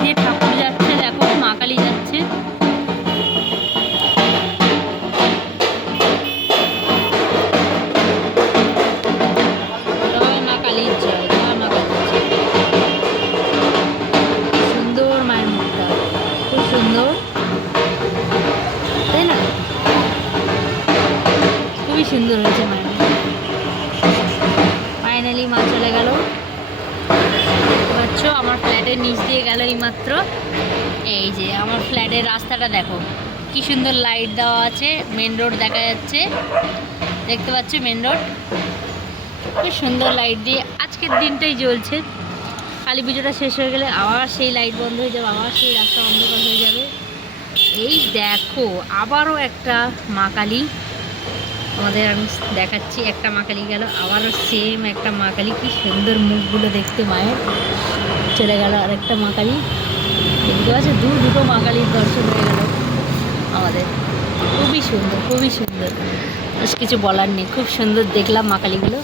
দিয়ে ঠাকুর যাচ্ছে, দেখো মা কালী যাচ্ছে। সুন্দর মায়ের মুখটা খুব সুন্দর। তাই না? খুবই সুন্দর হয়েছে মায়ের ফাইনালি মা চলে গেল। পাচ্ছ আমার ফ্ল্যাটের নিচ দিয়ে গেল এইমাত্র। এই যে আমার ফ্ল্যাটের রাস্তাটা দেখো। কি সুন্দর লাইট দেওয়া আছে মেন রোড দেখা যাচ্ছে। দেখতে পাচ্ছ মেন রোড খুব সুন্দর লাইট দিয়ে আজকের দিনটাই জ্বলছে। কালী পুজোটা শেষ হয়ে গেলে আবার সেই লাইট বন্ধ হয়ে যাবে, আবার সেই রাস্তা অন্ধকার হয়ে যাবে। এই দেখো, আবারও একটা মা কালী। আমাদের আমি দেখাচ্ছি, একটা মা কালী গেল, আবারও সেম একটা মা কালী। কি সুন্দর মুখগুলো দেখতে মায়ের। চলে গেল আরেকটা মা কালী দেখতে পাচ্ছি দু দুটো মা কালীর দর্শন হয়ে গেল আমাদের। খুবই সুন্দর খুবই সুন্দর। কিছু বলার নেই। খুব সুন্দর দেখলাম মা কালীগুলো